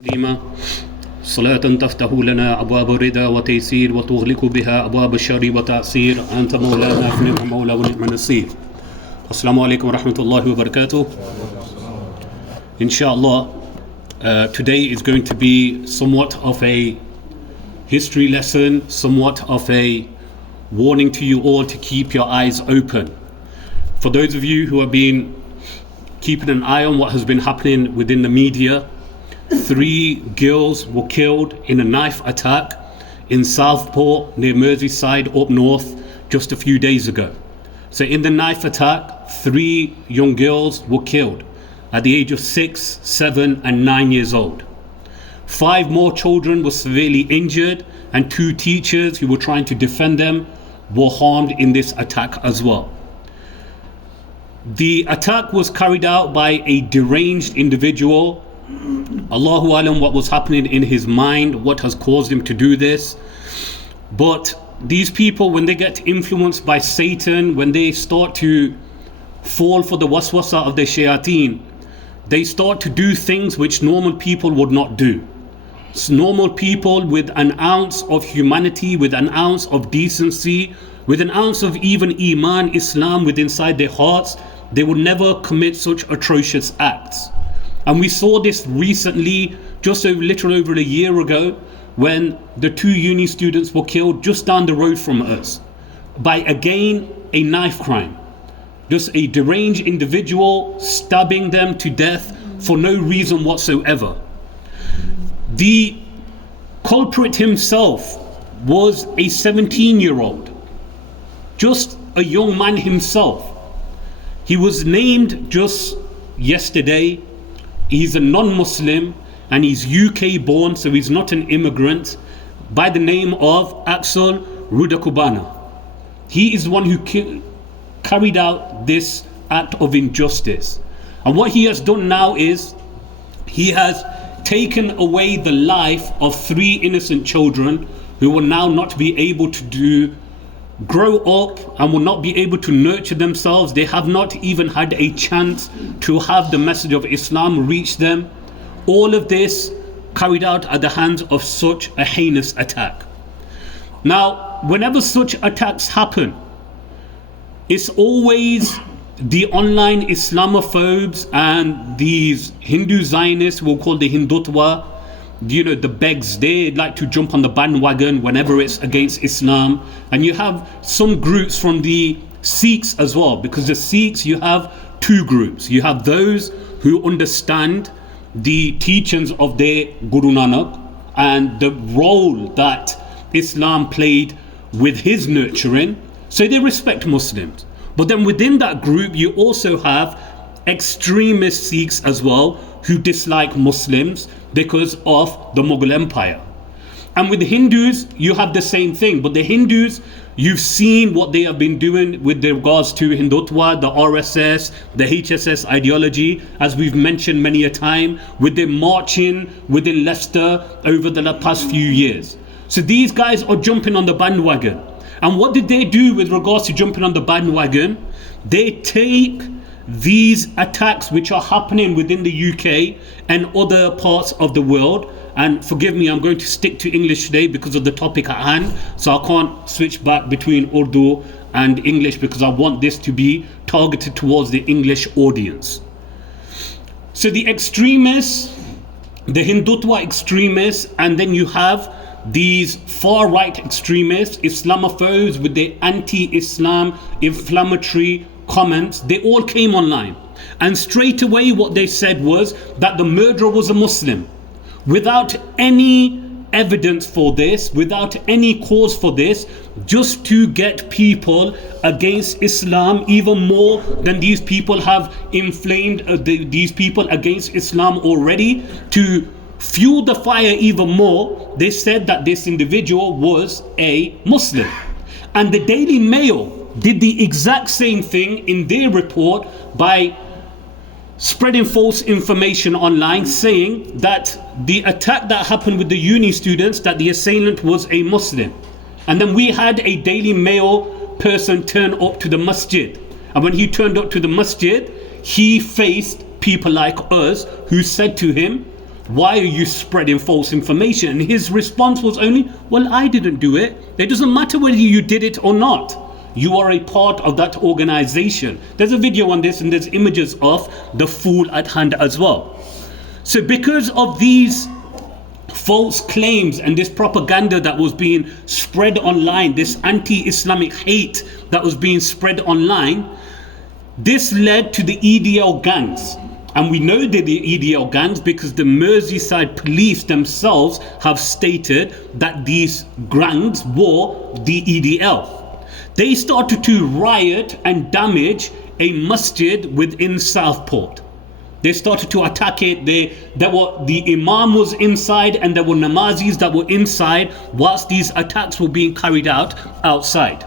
ديما صلاة تفتح لنا أبواب الرضا وتيسير وتغلق بها أبواب الشر وتأثير أنت مولانا فنعم المولى ونعم النصير. Assalamu alaikum wa rahmatullahi wa barakatuh. Inshallah, today is going to be somewhat of a history lesson, somewhat of a warning to you all to keep your eyes open. For those of you who have been keeping an eye on what has been happening within the media, 3 girls were killed in a knife attack in Southport near Merseyside up north just a few days ago. So in the knife attack, 3 young girls were killed at the age of 6, 7 and 9 years old. 5 more children were severely injured and 2 teachers who were trying to defend them were harmed in this attack as well. The attack was carried out by a deranged individual. Allahu alam what was happening in his mind, what has caused him to do this. But these people, when they get influenced by Satan, when they start to fall for the waswasa of the shayateen, they start to do things which normal people would not do. So normal people with an ounce of humanity, with an ounce of decency, with an ounce of even Iman, Islam within inside their hearts, they would never commit such atrocious acts. And we saw this recently, just a little over a year ago, when the 2 uni students were killed just down the road from us by, again, a knife crime. Just a deranged individual stabbing them to death for no reason whatsoever. The culprit himself was a 17-year-old, just a young man himself. He was named just yesterday. He's a non-Muslim and he's UK born, so he's not an immigrant, by the name of Axel Rudakubana. He is the one who carried out this act of injustice. And what he has done now is he has taken away the life of 3 innocent children who will now not be able to grow up and will not be able to nurture themselves. They have not even had a chance to have the message of Islam reach them. All of this carried out at the hands of such a heinous attack. Now, whenever such attacks happen, it's always the online Islamophobes and these Hindu Zionists, we'll call the Hindutva, the begs, they like to jump on the bandwagon whenever it's against Islam. And you have some groups from the Sikhs as well, because the Sikhs, you have 2 groups. You have those who understand the teachings of their Guru Nanak and the role that Islam played with his nurturing, so they respect Muslims. But then within that group you also have extremist Sikhs as well, who dislike Muslims because of the Mughal Empire. And with the Hindus you have the same thing, but the Hindus, you've seen what they have been doing with regards to Hindutva, the RSS, the HSS ideology, as we've mentioned many a time, with their marching within Leicester over the past few years. So these guys are jumping on the bandwagon. And what did they do with regards to jumping on the bandwagon? They take these attacks which are happening within the UK and other parts of the world, and forgive me, I'm going to stick to English today because of the topic at hand, so I can't switch back between Urdu and English because I want this to be targeted towards the English audience. So the extremists, the Hindutva extremists, and then you have these far-right extremists, Islamophobes with their anti-Islam inflammatory comments, they all came online. And straight away what they said was that the murderer was a Muslim, without any evidence for this, without any cause for this, just to get people against Islam even more than these people have inflamed these people against Islam already. To fuel the fire even more, they said that this individual was a Muslim. And the Daily Mail did the exact same thing in their report by spreading false information online, saying that the attack that happened with the uni students, that the assailant was a Muslim. And then we had a Daily Mail person turn up to the masjid, and when he turned up to the masjid, he faced people like us who said to him Why are you spreading false information? And his response was only, well, I didn't do it. It doesn't matter whether you did it or not. You are a part of that organization. There's a video on this and there's images of the fool at hand as well. So because of these false claims and this propaganda that was being spread online, this anti-Islamic hate that was being spread online, this led to the EDL gangs. And we know they're the EDL gangs because the Merseyside police themselves have stated that these gangs were the EDL. They started to riot and damage a masjid within Southport. They started to attack it. The Imam was inside and there were Namazis that were inside whilst these attacks were being carried out outside.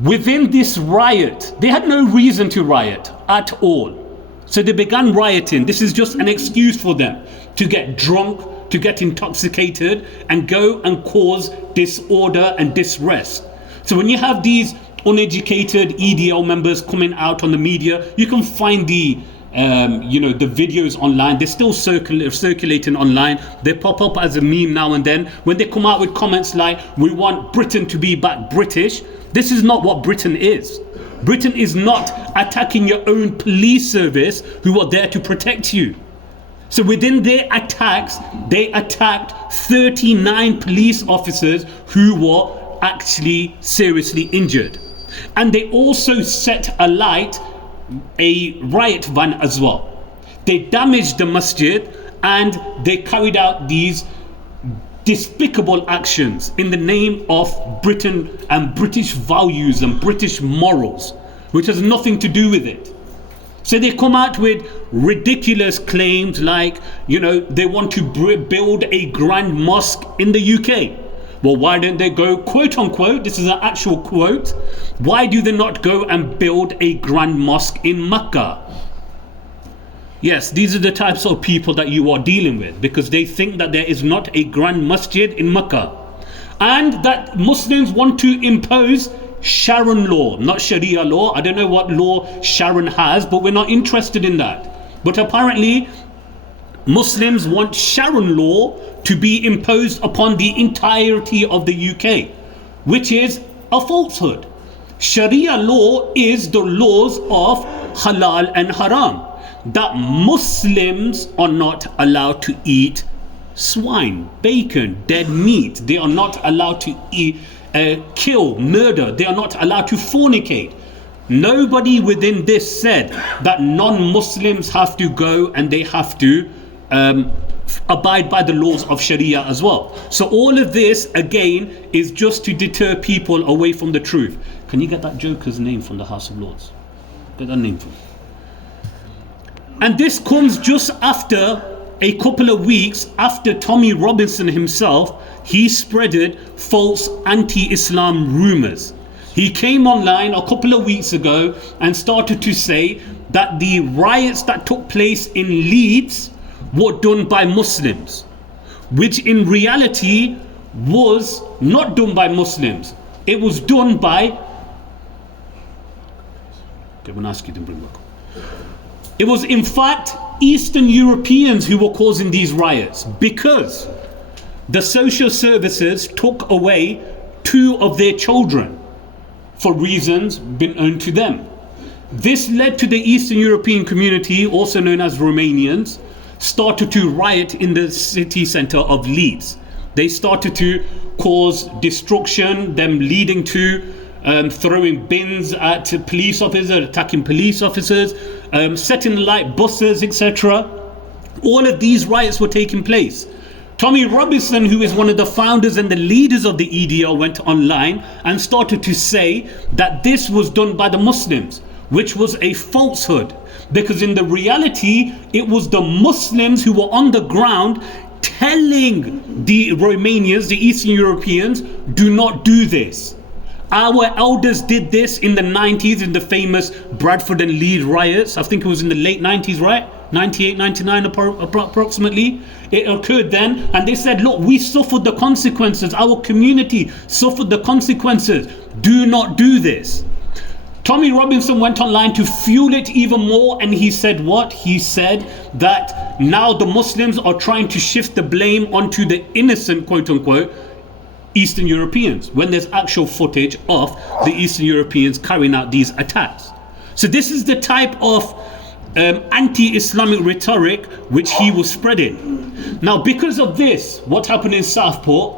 Within this riot, they had no reason to riot at all. So they began rioting. This is just an excuse for them to get drunk, to get intoxicated and go and cause disorder and disrest. So when you have these uneducated EDL members coming out on the media, you can find the videos online. They're still circulating online. They pop up as a meme now and then. When they come out with comments like, we want Britain to be back British, this is not what Britain is. Britain is not attacking your own police service who are there to protect you. So within their attacks, they attacked 39 police officers who were actually seriously injured. And they also set alight a riot van as well. They damaged the masjid and they carried out these despicable actions in the name of Britain and British values and British morals, which has nothing to do with it. So they come out with ridiculous claims like, they want to build a grand mosque in the UK. Well, why don't they go, quote unquote, this is an actual quote, why do they not go and build a grand mosque in Mecca? Yes, these are the types of people that you are dealing with, because they think that there is not a grand masjid in Mecca. And that Muslims want to impose Sharon law, not Sharia law. I don't know what law Sharon has, but we're not interested in that. But apparently, Muslims want Sharon law to be imposed upon the entirety of the UK, which is a falsehood. Sharia law is the laws of halal and haram, that Muslims are not allowed to eat swine, bacon, dead meat. They are not allowed to eat, kill, murder. They are not allowed to fornicate. Nobody within this said that non-Muslims have to go and they have to abide by the laws of Sharia as well. So all of this again is just to deter people away from the truth. Can you get that Joker's name from the House of Lords? Get that name from me. And this comes just after a couple of weeks after Tommy Robinson himself, he spreaded false anti-Islam rumors. He came online a couple of weeks ago and started to say that the riots that took place in Leeds were done by Muslims, which in reality was not done by Muslims. It was done by... It was in fact Eastern Europeans who were causing these riots, because the social services took away 2 of their children for reasons known to them. This led to the Eastern European community, also known as Romanians, started to riot in the city centre of Leeds. They started to cause destruction, them leading to throwing bins at police officers, attacking police officers, setting alight buses, etc. All of these riots were taking place. Tommy Robinson, who is one of the founders and the leaders of the EDL, went online and started to say that this was done by the Muslims, which was a falsehood, because in the reality it was the Muslims who were on the ground telling the Romanians, the Eastern Europeans, do not do this. Our elders did this in the 90s in the famous Bradford and Leeds riots. I think it was in the late 90s, right? 98, 99 approximately. It occurred then, and they said, look, we suffered the consequences. Our community suffered the consequences. Do not do this. Tommy Robinson went online to fuel it even more, and he said what? He said that now the Muslims are trying to shift the blame onto the innocent, quote unquote, Eastern Europeans, when there's actual footage of the Eastern Europeans carrying out these attacks. So this is the type of anti-Islamic rhetoric which he was spreading. Now, because of this, what happened in Southport,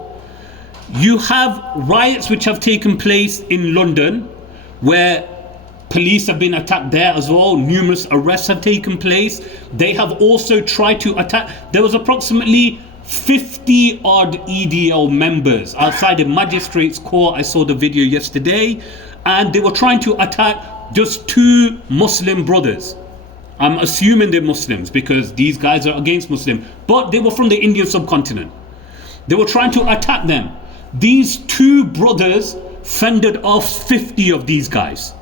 you have riots which have taken place in London, where police have been attacked there as well. Numerous arrests have taken place. They have also tried to attack. There was approximately 50 odd EDL members outside the magistrate's court. I saw the video yesterday, and they were trying to attack just two Muslim brothers. I'm assuming they're Muslims because these guys are against Muslim, but they were from the Indian subcontinent. They were trying to attack them. These two brothers fended off 50 of these guys.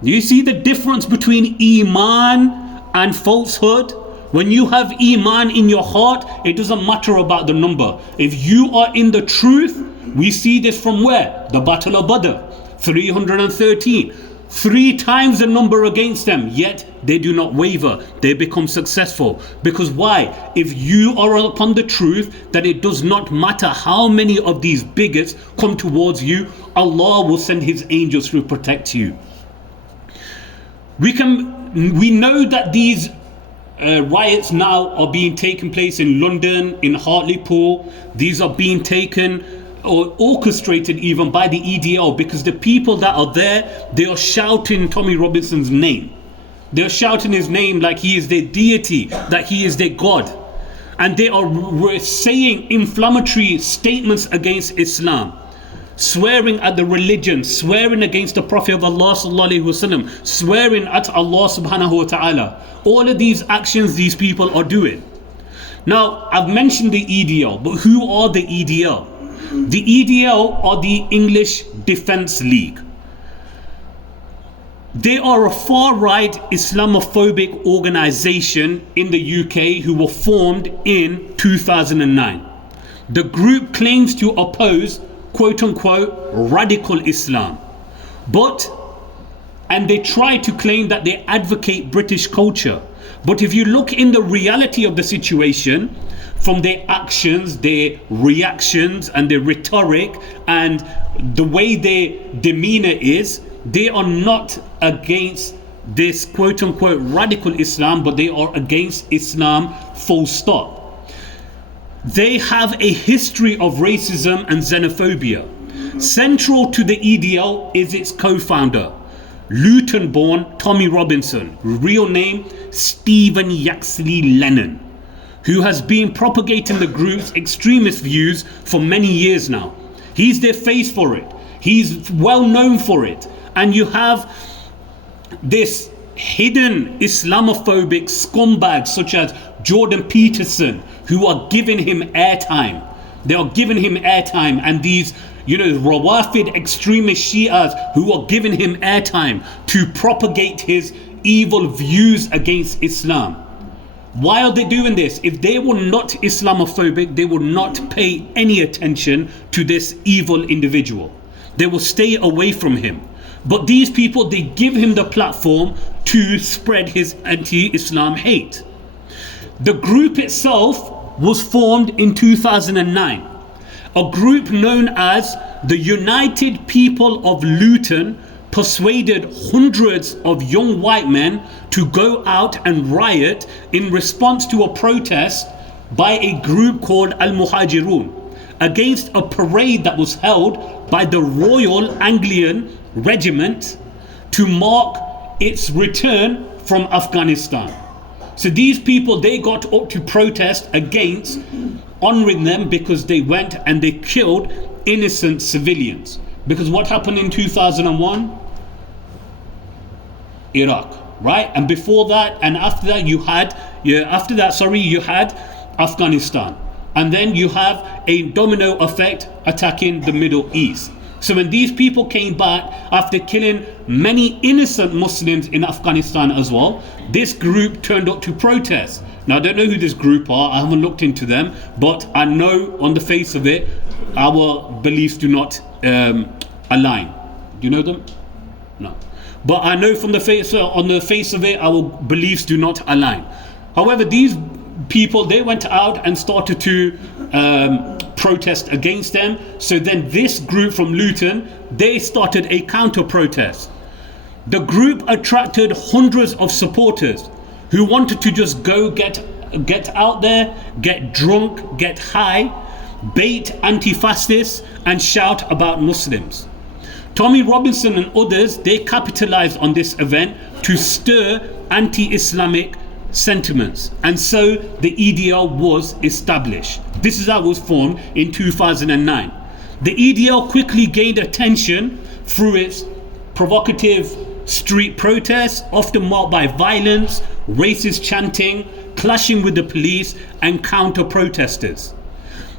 Do you see the difference between Iman and falsehood? When you have Iman in your heart, it doesn't matter about the number. If you are in the truth, we see this from where? The Battle of Badr, 313. 3 times the number against them, yet they do not waver. They become successful. Because why? If you are upon the truth, then it does not matter how many of these bigots come towards you. Allah will send His angels to protect you. We know that these riots now are being taken place in London, in Hartlepool. These are being taken or orchestrated even by the EDL, because the people that are there, they are shouting Tommy Robinson's name. They're shouting his name like he is their deity, that he is their God. And they are saying inflammatory statements against Islam, swearing at the religion, swearing against the Prophet of Allah sallallahu alaihi wasallam, swearing at Allah subhanahu wa ta'ala. All of these actions these people are doing. Now, I've mentioned the EDL, but who are the EDL? The EDL are the English Defence League. They are a far-right Islamophobic organisation in the UK who were formed in 2009. The group claims to oppose quote-unquote radical Islam, and they try to claim that they advocate British culture. But if you look in the reality of the situation, from their actions, their reactions, and their rhetoric, and the way their demeanor is, they are not against this quote-unquote radical Islam, but they are against Islam full stop. They have a history of racism and xenophobia. Central to the EDL is its co-founder, Luton-born Tommy Robinson, real name Stephen Yaxley Lennon, who has been propagating the group's extremist views for many years now. He's their face for it. He's well known for it. And you have this hidden Islamophobic scumbags such as Jordan Peterson, who are giving him airtime. They are giving him airtime, and these Rawafid extremist Shias who are giving him airtime to propagate his evil views against Islam. Why are they doing this? If they were not Islamophobic, they would not pay any attention to this evil individual. They will stay away from him. But these people, they give him the platform to spread his anti-Islam hate. The group itself was formed in 2009. A group known as the United People of Luton persuaded hundreds of young white men to go out and riot in response to a protest by a group called Al-Muhajirun against a parade that was held by the Royal Anglian Regiment to mark its return from Afghanistan. So these people, they got up to protest against honoring them because they went and they killed innocent civilians. Because what happened in 2001? Iraq, right? And before that and after that you had Afghanistan. And then you have a domino effect attacking the Middle East. So when these people came back after killing many innocent Muslims in Afghanistan as well, this group turned up to protest. Now I don't know who this group are, I haven't looked into them, but I know on the face of it, our beliefs do not align. Do you know them? No. But I know from the face, on the face of it, our beliefs do not align. However, these people, they went out and started to protest against them. So then this group from Luton, they started a counter-protest. The group attracted hundreds of supporters who wanted to just go get out there, get drunk, get high, bait anti-fascists and shout about Muslims. Tommy Robinson and others, they capitalized on this event to stir anti-Islamic sentiments, and so the EDL was established. This is how it was formed in 2009. The EDL quickly gained attention through its provocative street protests, often marked by violence, racist chanting, clashing with the police and counter-protesters.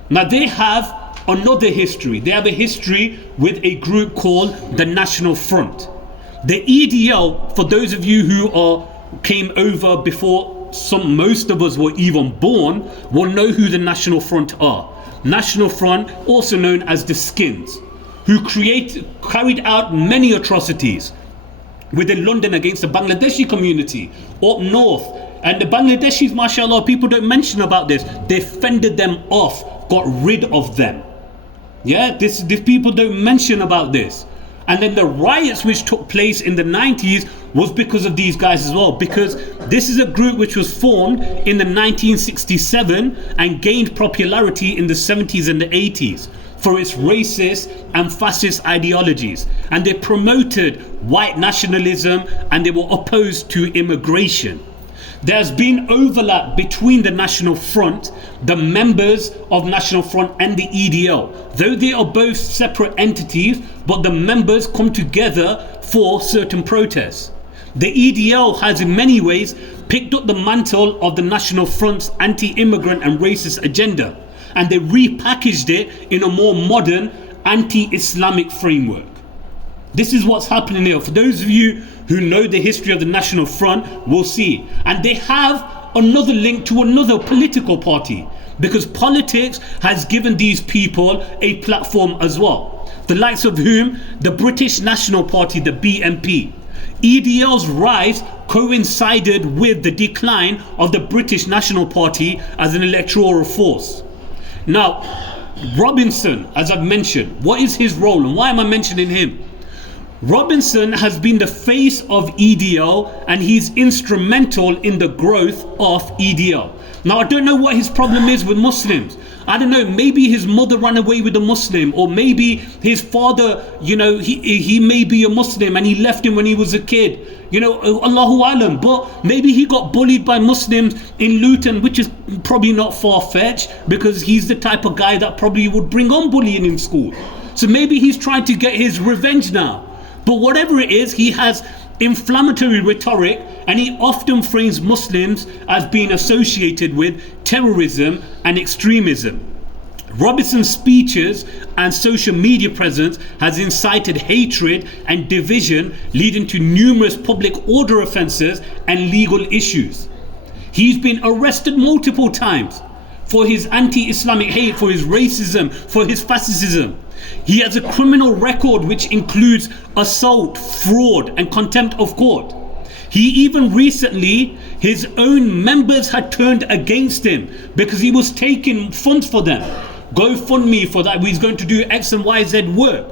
Now they have another history. They have a history with a group called the National Front. The EDL, for those of you who came over before most of us were even born, will know who the National Front are. National Front, also known as the Skins, who carried out many atrocities within London against the Bangladeshi community up north. And the Bangladeshis, mashallah, people don't mention about this. They fended them off, got rid of them. Yeah, these people don't mention about this. And then the riots which took place in the 90s was because of these guys as well, because this is a group which was formed in the 1967 and gained popularity in the 70s and the 80s for its racist and fascist ideologies. And they promoted white nationalism and they were opposed to immigration. There's been overlap between the National Front, the members of National Front and the EDL. Though they are both separate entities, but the members come together for certain protests. The EDL has in many ways picked up the mantle of the National Front's anti-immigrant and racist agenda, and they repackaged it in a more modern anti-Islamic framework. This is what's happening here. For those of you who know the history of the National Front will see. And they have another link to another political party, because politics has given these people a platform as well. The likes of whom? The British National Party, the BNP. EDL's rise coincided with the decline of the British National Party as an electoral force. Now, Robinson, as I've mentioned, what is his role and why am I mentioning him? Robinson has been the face of EDL and he's instrumental in the growth of EDL. Now I don't know what his problem is with Muslims. I don't know, maybe his mother ran away with a Muslim, or maybe his father, he may be a Muslim and he left him when he was a kid. Allahu Alam, but maybe he got bullied by Muslims in Luton, which is probably not far-fetched, because he's the type of guy that probably would bring on bullying in school. So maybe he's trying to get his revenge now. But whatever it is, he has inflammatory rhetoric and he often frames Muslims as being associated with terrorism and extremism. Robinson's speeches and social media presence has incited hatred and division, leading to numerous public order offences and legal issues. He's been arrested multiple times for his anti-Islamic hate, for his racism, for his fascism. He has a criminal record which includes assault, fraud and contempt of court. He even recently, his own members had turned against him because he was taking funds for them. GoFundMe for that, he's going to do X and Y, Z work.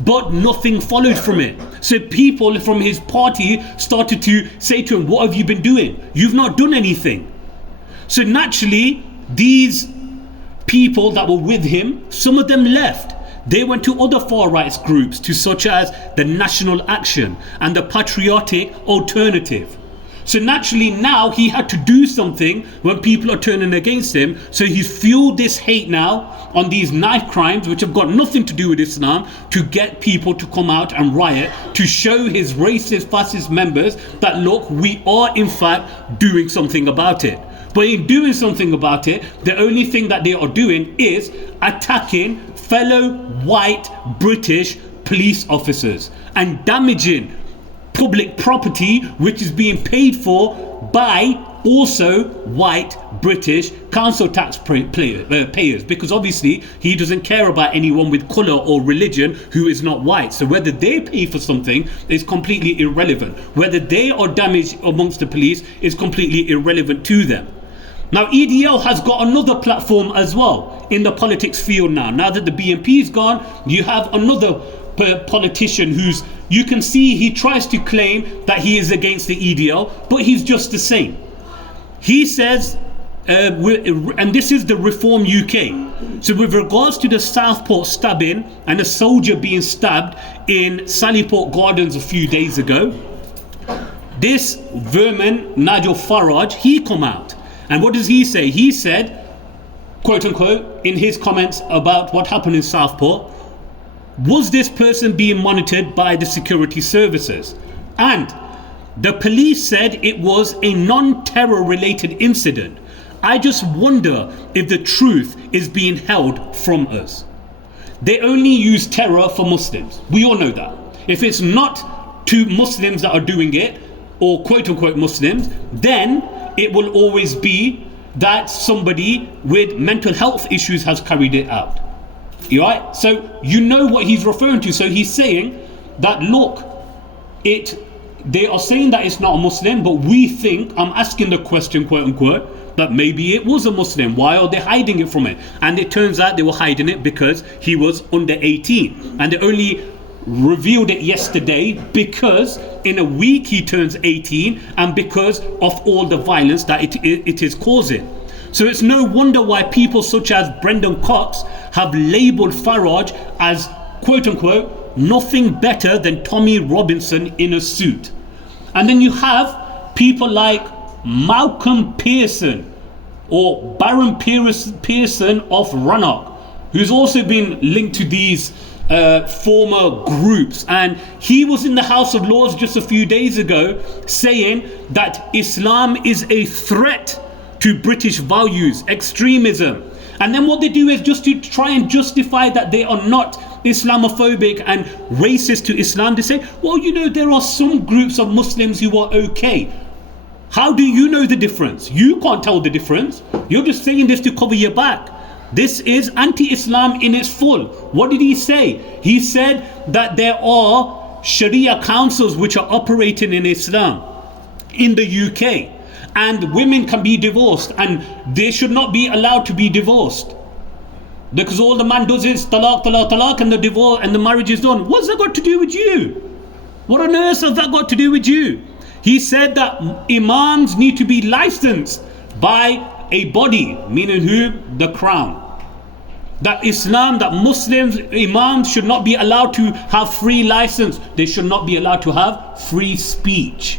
But nothing followed from it. So people from his party started to say to him, what have you been doing? You've not done anything. So naturally, these people that were with him, some of them left. They went to other far rights groups, such as the National Action and the Patriotic Alternative. So naturally now he had to do something when people are turning against him. So he's fueled this hate now on these knife crimes, which have got nothing to do with Islam, to get people to come out and riot, to show his racist, fascist members that look, we are in fact doing something about it. But in doing something about it, the only thing that they are doing is attacking fellow white British police officers and damaging public property which is being paid for by also white British council tax payers, because obviously he doesn't care about anyone with colour or religion who is not white. So whether they pay for something is completely irrelevant. Whether they are damaged amongst the police is completely irrelevant to them. Now EDL has got another platform as well in the politics field now. Now that the BNP is gone, you have another politician who's, you can see he tries to claim that he is against the EDL, but he's just the same. He says, and this is the Reform UK. So with regards to the Southport stabbing and a soldier being stabbed in Southport Gardens a few days ago, this vermin, Nigel Farage, he come out. And what does he say? He said, quote unquote, in his comments about what happened in Southport, was this person being monitored by the security services? And the police said it was a non-terror related incident. I just wonder if the truth is being held from us. They only use terror for Muslims. We all know that. If it's not to Muslims that are doing it, or quote unquote Muslims, then it will always be that somebody with mental health issues has carried it out. You right? So you know what he's referring to. So he's saying that, look, they are saying that it's not a Muslim, but we think, I'm asking the question, quote unquote, that maybe it was a Muslim. Why are they hiding it from it? And it turns out they were hiding it because he was under 18. And they only revealed it yesterday because in a week he turns 18, and because of all the violence that it is causing. So it's no wonder why people such as Brendan Cox have labelled Farage as, quote unquote, nothing better than Tommy Robinson in a suit. And then you have people like Malcolm Pearson or Baron Pearson of Rannoch, who's also been linked to these former groups, and he was in the House of Lords just a few days ago saying that Islam is a threat to British values, extremism. And then what they do is just to try and justify that they are not Islamophobic and racist to Islam. They say, well, you know, there are some groups of Muslims who are okay. How do you know the difference? You can't tell the difference. You're just saying this to cover your back. This is anti-Islam in its full. What did he say? He said that there are Sharia councils which are operating in Islam in the UK, and women can be divorced, and they should not be allowed to be divorced, because all the man does is talaq, talaq, talaq, and the divorce and the marriage is done. What's that got to do with you? What on earth has that got to do with you? He said that imams need to be licensed by a body, meaning who? The crown. That Islam, that Muslims, imams should not be allowed to have free license. They should not be allowed to have free speech.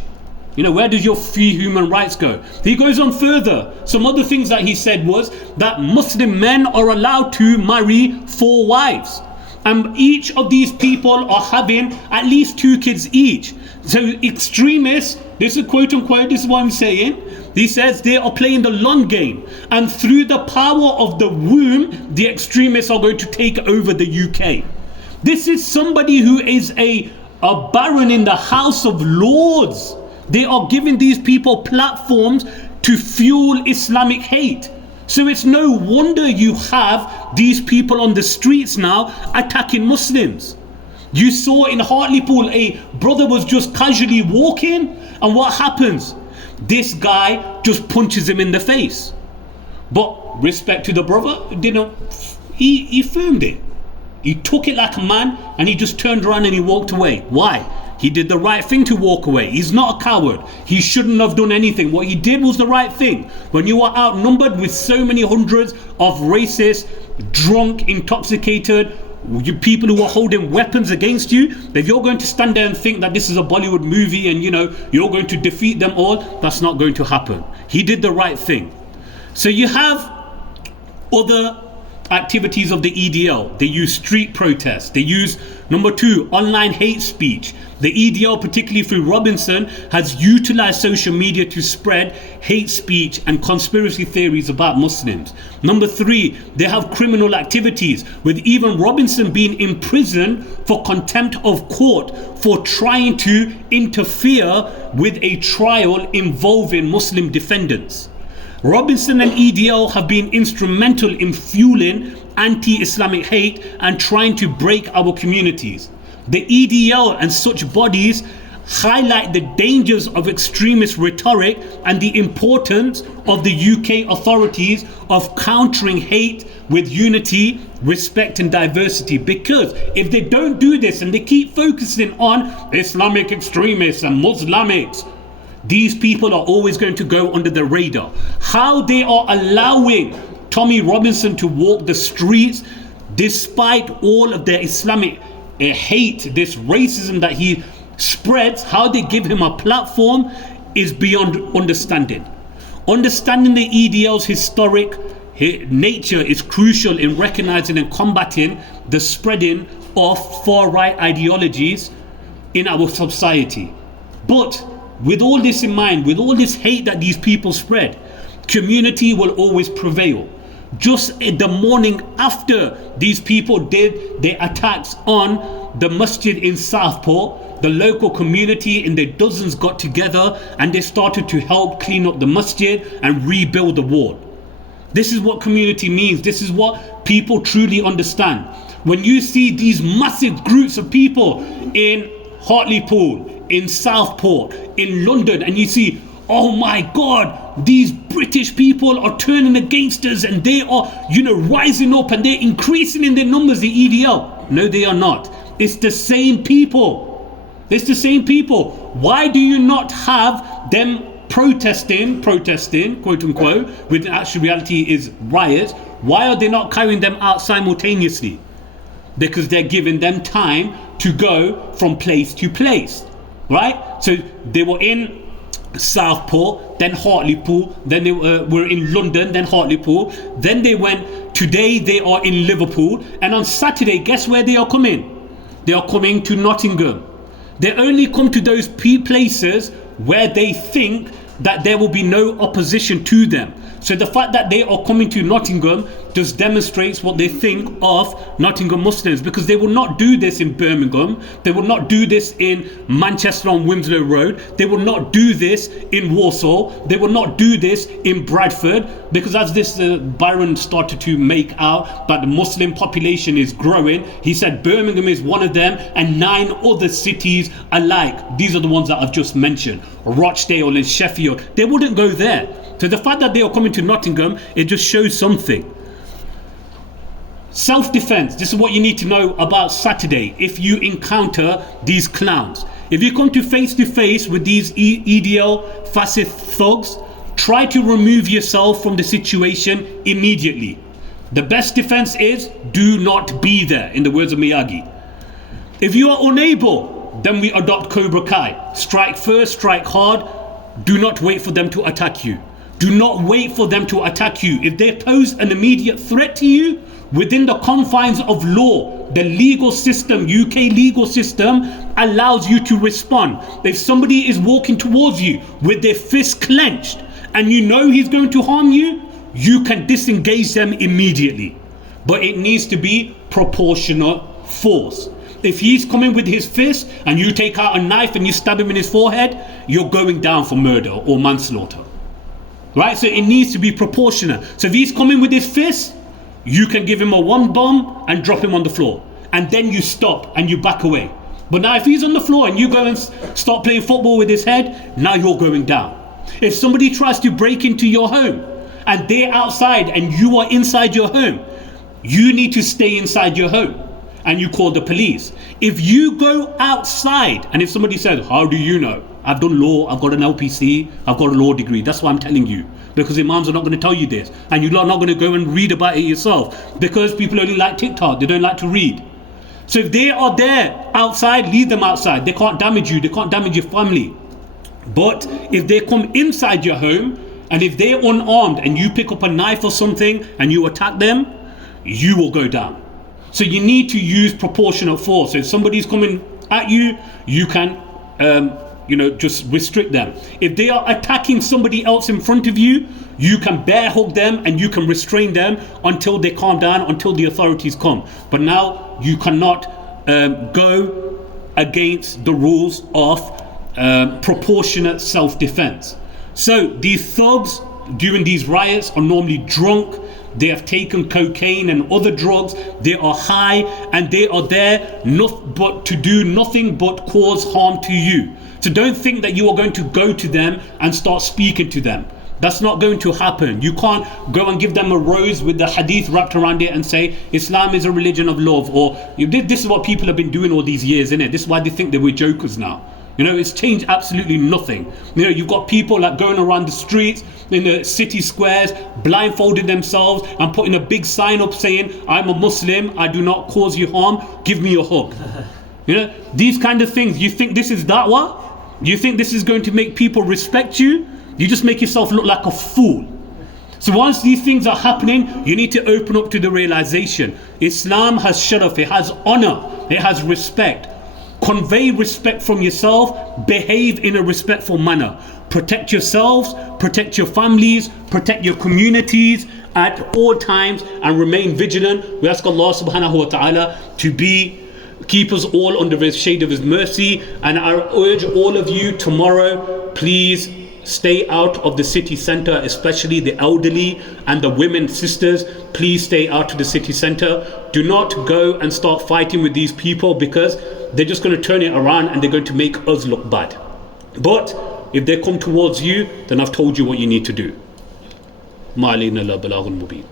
You know, where does your free human rights go? He goes on further. Some other things that he said was that Muslim men are allowed to marry 4 wives. And each of these people are having at least 2 kids each. So extremists, this is quote unquote, this is what I'm saying. He says they are playing the long game, and through the power of the womb, the extremists are going to take over the UK. This is somebody who is a baron in the House of Lords. They are giving these people platforms to fuel Islamic hate. So it's no wonder you have these people on the streets now attacking Muslims. You saw in Hartlepool, a brother was just casually walking, and what happens? This guy just punches him in the face. But respect to the brother, he filmed it. He took it like a man, and he just turned around and he walked away. Why? He did the right thing to walk away. He's not a coward. He shouldn't have done anything. What he did was the right thing. When you are outnumbered with so many hundreds of racist, drunk, intoxicated people who are holding weapons against you, if you're going to stand there and think that this is a Bollywood movie and you're going to defeat them all, that's not going to happen. He did the right thing. So you have other activities of the EDL. They use street protests. They use, number 2, online hate speech. The EDL, particularly through Robinson, has utilized social media to spread hate speech and conspiracy theories about Muslims. Number 3, they have criminal activities, with even Robinson being imprisoned for contempt of court for trying to interfere with a trial involving Muslim defendants. Robinson and EDL have been instrumental in fueling anti-Islamic hate and trying to break our communities. The EDL and such bodies highlight the dangers of extremist rhetoric and the importance of the UK authorities of countering hate with unity, respect and diversity. Because if they don't do this and they keep focusing on Islamic extremists and Muslimics, these people are always going to go under the radar. How they are allowing Tommy Robinson to walk the streets despite all of their Islamic hate, this racism that he spreads, how they give him a platform is beyond understanding. Understanding the EDL's historic nature is crucial in recognizing and combating the spreading of far-right ideologies in our society. But with all this in mind, with all this hate that these people spread, community will always prevail. Just the morning after these people did their attacks on the masjid in Southport, the local community in their dozens got together and they started to help clean up the masjid and rebuild the wall. This is what community means. This is what people truly understand. When you see these massive groups of people in Hartlepool, in Southport, in London, and you see, oh my God, these British people are turning against us and they are, rising up and they're increasing in their numbers, the EDL. No, they are not. It's the same people. It's the same people. Why do you not have them protesting, quote unquote, when the actual reality is riots? Why are they not carrying them out simultaneously? Because they're giving them time to go from place to place, right? So they were in Southport, then Hartlepool, then they were in London, then Hartlepool, then they went, today they are in Liverpool, and on Saturday, guess where they are coming? They are coming to Nottingham. They only come to those places where they think that there will be no opposition to them. So the fact that they are coming to Nottingham just demonstrates what they think of Nottingham Muslims, because they will not do this in Birmingham, they will not do this in Manchester on Winslow Road, they will not do this in Warsaw, they will not do this in Bradford, because as this Byron started to make out that the Muslim population is growing, he said Birmingham is one of them and 9 other cities alike. These are the ones that I've just mentioned, Rochdale and Sheffield. They wouldn't go there. So the fact that they are coming to Nottingham, it just shows something. Self-defense, this is what you need to know about Saturday if you encounter these clowns. If you come to face with these EDL fascist thugs, try to remove yourself from the situation immediately. The best defense is do not be there, in the words of Miyagi. If you are unable, then we adopt Cobra Kai. Strike first, strike hard. Do not wait for them to attack you. Do not wait for them to attack you. If they pose an immediate threat to you, within the confines of law, the legal system, UK legal system, allows you to respond. If somebody is walking towards you with their fist clenched and you know he's going to harm you, you can disengage them immediately. But it needs to be proportionate force. If he's coming with his fist and you take out a knife and you stab him in his forehead, you're going down for murder or manslaughter. Right? So it needs to be proportionate. So if he's coming with his fist, you can give him a one bomb and drop him on the floor. And then you stop and you back away. But now if he's on the floor and you go and start playing football with his head, now you're going down. If somebody tries to break into your home and they're outside and you are inside your home, you need to stay inside your home and you call the police. If you go outside and if somebody says, how do you know? I've done law, I've got an LPC, I've got a law degree. That's why I'm telling you. Because imams are not going to tell you this. And you're not going to go and read about it yourself. Because people only like TikTok, they don't like to read. So if they are there outside, leave them outside. They can't damage you, they can't damage your family. But if they come inside your home, and if they're unarmed and you pick up a knife or something and you attack them, you will go down. So you need to use proportionate force. So if somebody's coming at you, you can just restrict them. If they are attacking somebody else in front of you, you can bear hug them and you can restrain them until they calm down, until the authorities come. But now you cannot go against the rules of proportionate self-defense. So these thugs during these riots are normally drunk. They have taken cocaine and other drugs. They are high and they are there to do nothing but cause harm to you. So don't think that you are going to go to them and start speaking to them. That's not going to happen. You can't go and give them a rose with the hadith wrapped around it and say Islam is a religion of love, or this is what people have been doing all these years, innit? This is why they think that we're jokers now. It's changed absolutely nothing. You've got people like going around the streets in the city squares, blindfolding themselves and putting a big sign up saying, I'm a Muslim, I do not cause you harm, give me a hug. These kind of things. You think this is da'wah? You think this is going to make people respect you? You just make yourself look like a fool. So once these things are happening, you need to open up to the realization Islam has sharaf, it has honor, it has respect. Convey respect from yourself, behave in a respectful manner. Protect yourselves, protect your families, protect your communities at all times, and remain vigilant. We ask Allah subhanahu wa ta'ala to keep us all under His shade of His mercy. And I urge all of you tomorrow, please stay out of the city center, especially the elderly and the women sisters. Please stay out of the city center. Do not go and start fighting with these people, because they're just going to turn it around and they're going to make us look bad. But if they come towards you, then I've told you what you need to do. Ma alayna illa al-balagh al-mubin.